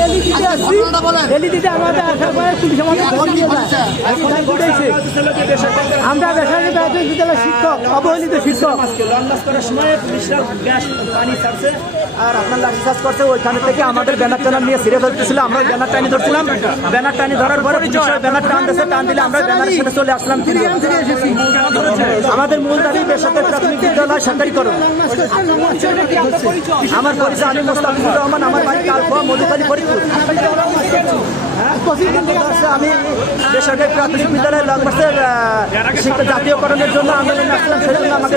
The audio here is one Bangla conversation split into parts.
আমাদের? আমরা শিক্ষক অবহেলিত শিক্ষক আর থেকে আমাদের ব্যানার ট্যানার নিয়ে ছিঁড়ে ধরতেছিল আমরা ব্যানার টানি ধরছিলাম ব্যানার টানি ধরার পরে ব্যানার টান দিচ্ছে টান দিলে আমরা ব্যানারের সাথে চলে আসলাম আমাদের মূল দাবি বেসরকারি প্রাথমিক বিদ্যালয় সরকারি করুন আমার পরিচয় আমি মোস্তাফিজুর রহমান আমার বাড়ি মধুকালী ফরিদপুর। আমি বেসরকারি প্রাথমিক বিদ্যালয়ের লং শিক্ষা জাতীয়করণের জন্য আন্দোলন আসলাম সেজন্য আমাকে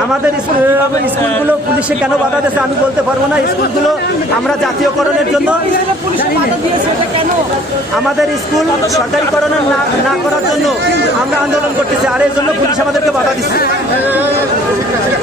আমাদের স্কুল- স্কুলগুলো পুলিশে কেন বাধা দিয়েছে আমি বলতে পারব না। স্কুলগুলো আমরা জাতীয়করণের জন্য আমাদের স্কুল সরকারিকরণের না করার জন্য আমরা আন্দোলন করতেছি, আর এর জন্য পুলিশ দিচ্ছে